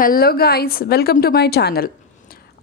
Hello guys, welcome to my channel.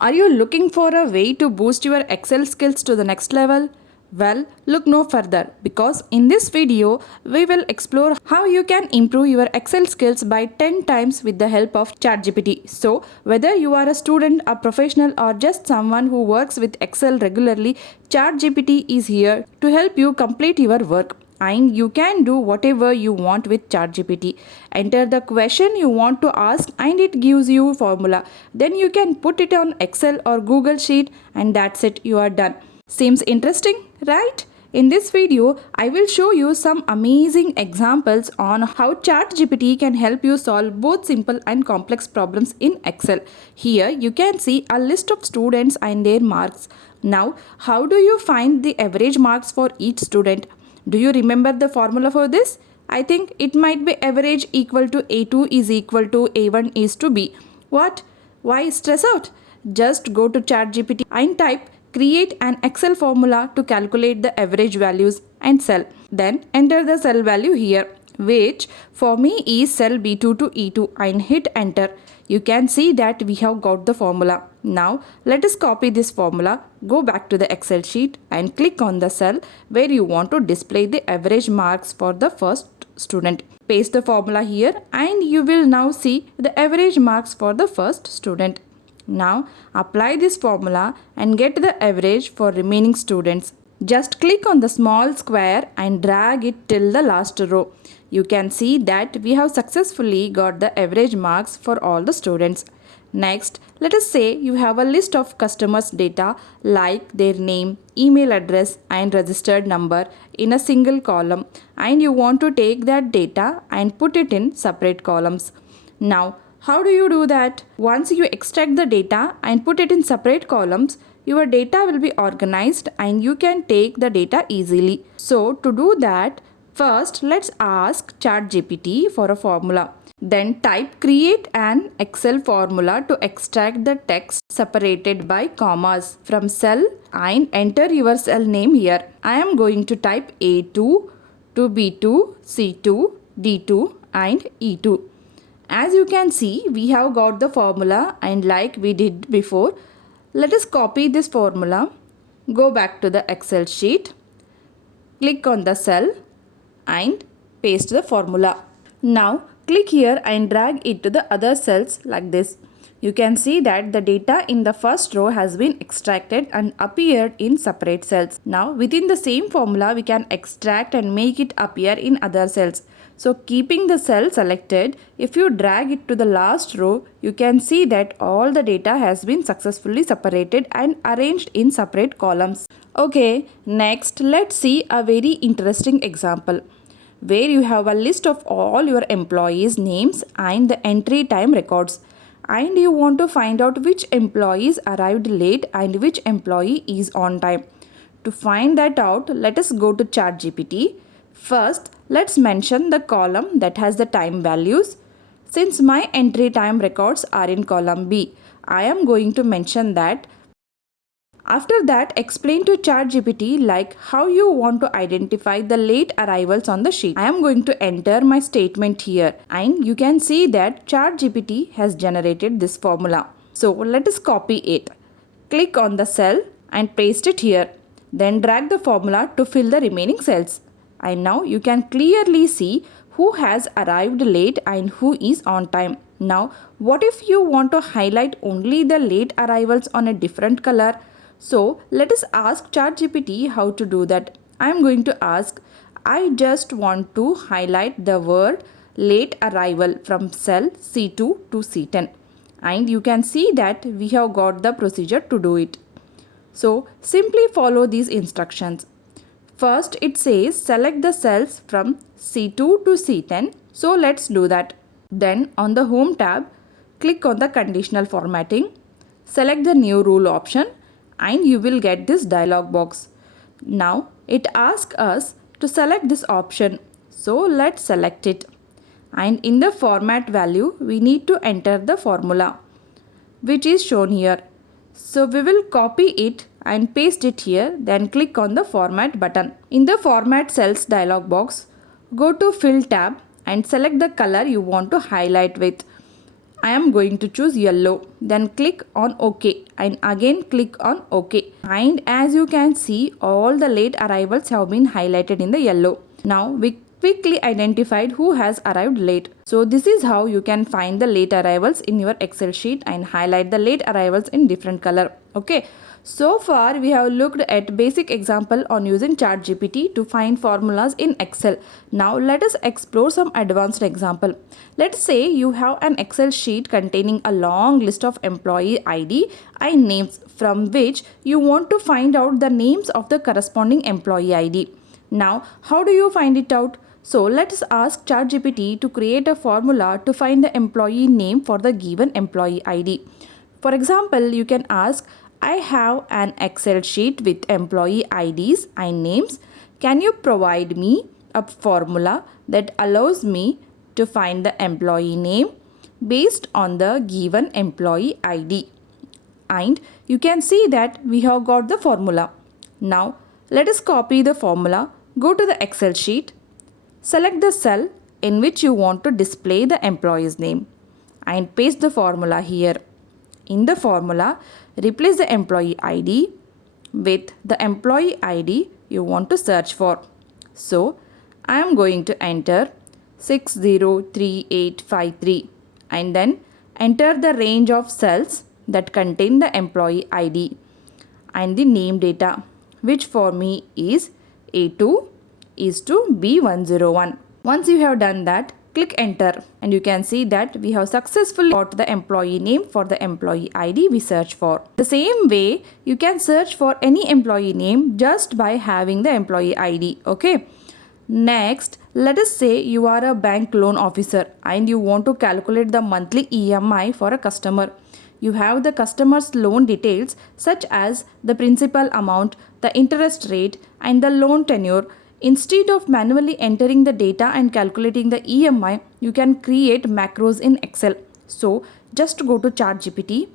Are you looking for a way to boost your Excel skills to the next level? Well, look no further because in this video, we will explore how you can improve your Excel skills by 10 times with the help of Chatgpt. So, whether you are a student, a professional or just someone who works with Excel regularly, Chatgpt is here to help you complete your work. And you can do whatever you want with ChatGPT. Enter the question you want to ask and it gives you a formula. Then you can put it on Excel or Google Sheet and that's it, you are done. Seems interesting, right? In this video, I will show you some amazing examples on how ChatGPT can help you solve both simple and complex problems in Excel. Here you can see a list of students and their marks. Now, how do you find the average marks for each student? Do you remember the formula for this? I think it might be average equal to A2 is equal to A1 is to B. What? Why stress out? Just go to ChatGPT and type create an Excel formula to calculate the average values and cell. Then enter the cell value here, which for me is cell B2 to E2 and hit enter. You can see that we have got the formula. Now let us copy this formula, go back to the Excel sheet and click on the cell where you want to display the average marks for the first student. Paste the formula here and you will now see the average marks for the first student. Now apply this formula and get the average for remaining students. Just click on the small square and drag it till the last row. You can see that we have successfully got the average marks for all the students. Next, let us say you have a list of customers' data like their name, email address and registered number in a single column and you want to take that data and put it in separate columns. Now, how do you do that? Once you extract the data and put it in separate columns, your data will be organized and you can take the data easily. So to do that, first let's ask ChatGPT for a formula. Then type create an Excel formula to extract the text separated by commas from cell and enter your cell name here. I am going to type A2 to B2, C2, D2 and E2. As you can see, we have got the formula and like we did before, let us copy this formula, go back to the Excel sheet, click on the cell and paste the formula. Now click here and drag it to the other cells like this. You can see that the data in the first row has been extracted and appeared in separate cells. Now within the same formula we can extract and make it appear in other cells. So keeping the cell selected, if you drag it to the last row, you can see that all the data has been successfully separated and arranged in separate columns. Okay, next let's see a very interesting example where you have a list of all your employees' names and the entry time records. And you want to find out which employees arrived late and which employee is on time. To find that out, let us go to ChatGPT. First, let's mention the column that has the time values. Since my entry time records are in column B, I am going to mention that. After that, explain to ChatGPT like how you want to identify the late arrivals on the sheet. I am going to enter my statement here and you can see that ChatGPT has generated this formula. So let us copy it. Click on the cell and paste it here. Then drag the formula to fill the remaining cells. And now you can clearly see who has arrived late and who is on time. Now, what if you want to highlight only the late arrivals on a different color? So let us ask ChatGPT how to do that. I am going to ask, I just want to highlight the word late arrival from cell C2 to C10. And you can see that we have got the procedure to do it. So simply follow these instructions. First it says select the cells from C2 to C10. So let's do that. Then on the Home tab, click on the conditional formatting. Select the new rule option and you will get this dialog box. Now it asks us to select this option. So let's select it. And in the format value, we need to enter the formula, which is shown here. So we will copy it and paste it here, then click on the format button. In the format cells dialog box, go to fill tab and select the color you want to highlight with. I am going to choose yellow. Then click on OK and again click on OK. And as you can see, all the late arrivals have been highlighted in the yellow. Now we quickly identified who has arrived late. So this is how you can find the late arrivals in your Excel sheet and highlight the late arrivals in different color. Okay. So far we have looked at basic example on using Chatgpt to find formulas in Excel. Now let us explore some advanced example. Let's say you have an Excel sheet containing a long list of employee ID and names from which you want to find out the names of the corresponding employee ID. Now how do you find it out? So let's ask Chatgpt to create a formula to find the employee name for the given employee ID. For example, you can ask, I have an Excel sheet with employee IDs and names. Can you provide me a formula that allows me to find the employee name based on the given employee ID? And you can see that we have got the formula. Now let us copy the formula. Go to the Excel sheet. Select the cell in which you want to display the employee's name and paste the formula here. In the formula, replace the employee ID with the employee ID you want to search for. So, I am going to enter 603853 and then enter the range of cells that contain the employee ID and the name data, which for me is A2 is to B101. Once you have done that, click enter and you can see that we have successfully got the employee name for the employee ID we search for. The same way you can search for any employee name just by having the employee ID. Okay. Next, let us say you are a bank loan officer and you want to calculate the monthly EMI for a customer. You have the customer's loan details such as the principal amount, the interest rate and the loan tenure. Instead of manually entering the data and calculating the EMI, you can create macros in Excel. So just go to Chatgpt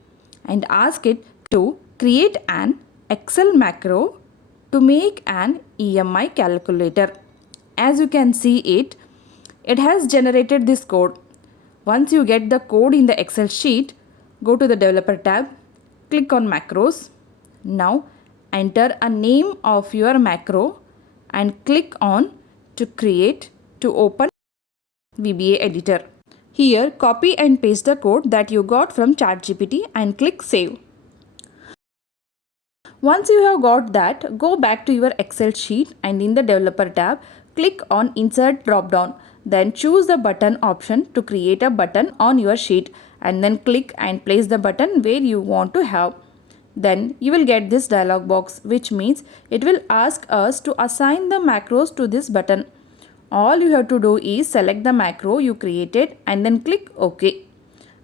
and ask it to create an Excel macro to make an EMI calculator. As you can see it has generated this code. Once you get the code in the Excel sheet, go to the developer tab, click on macros. Now enter a name of your macro and click on to create to open VBA editor. Here copy and paste the code that you got from Chatgpt and click save. Once you have got that, go back to your Excel sheet and in the developer tab, click on insert dropdown. Then choose the button option to create a button on your sheet and then click and place the button where you want to have. Then you will get this dialog box, which means it will ask us to assign the macros to this button. All you have to do is select the macro you created and then click OK.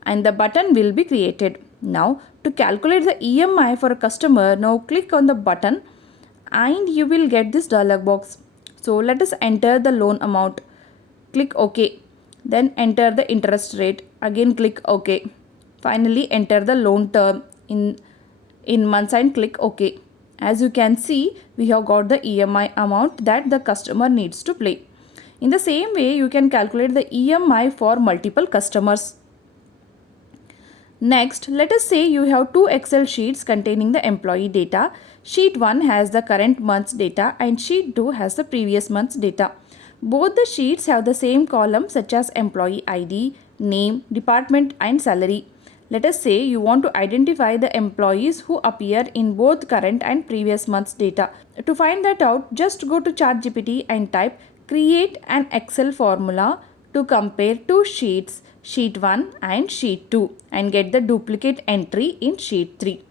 And the button will be created. Now to calculate the EMI for a customer, now click on the button and you will get this dialog box. So let us enter the loan amount. Click OK. Then enter the interest rate. Again click OK. Finally enter the loan term in months and click OK. As you can see, we have got the EMI amount that the customer needs to pay. In the same way, you can calculate the EMI for multiple customers. Next, let us say you have two Excel sheets containing the employee data. Sheet 1 has the current month's data and sheet 2 has the previous month's data. Both the sheets have the same columns such as employee ID, name, department and salary. Let us say you want to identify the employees who appear in both current and previous month's data. To find that out, just go to Chatgpt and type create an Excel formula to compare two sheets, sheet 1 and sheet 2, and get the duplicate entry in sheet 3.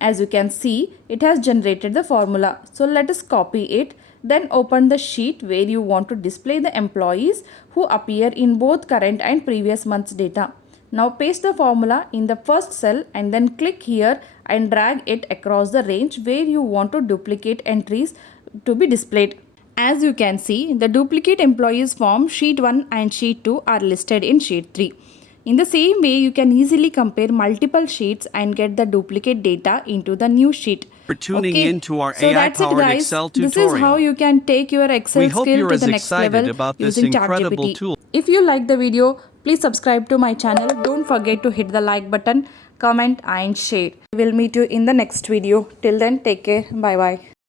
As you can see, it has generated the formula. So let us copy it. Then open the sheet where you want to display the employees who appear in both current and previous month's data. Now paste the formula in the first cell and then click here and drag it across the range where you want to duplicate entries to be displayed. As you can see, the duplicate employees from sheet 1 and sheet 2 are listed in sheet 3. In the same way, you can easily compare multiple sheets and get the duplicate data into the new sheet. For tuning in to our so AI-powered Excel tutorial. This is how you can take your Excel skill to the next level about this using incredible Chatgpt. tool. If you like the video, Please subscribe to my channel. Don't forget to hit the like button, comment and share. We will meet you in the next video. Till then, take care. Bye bye.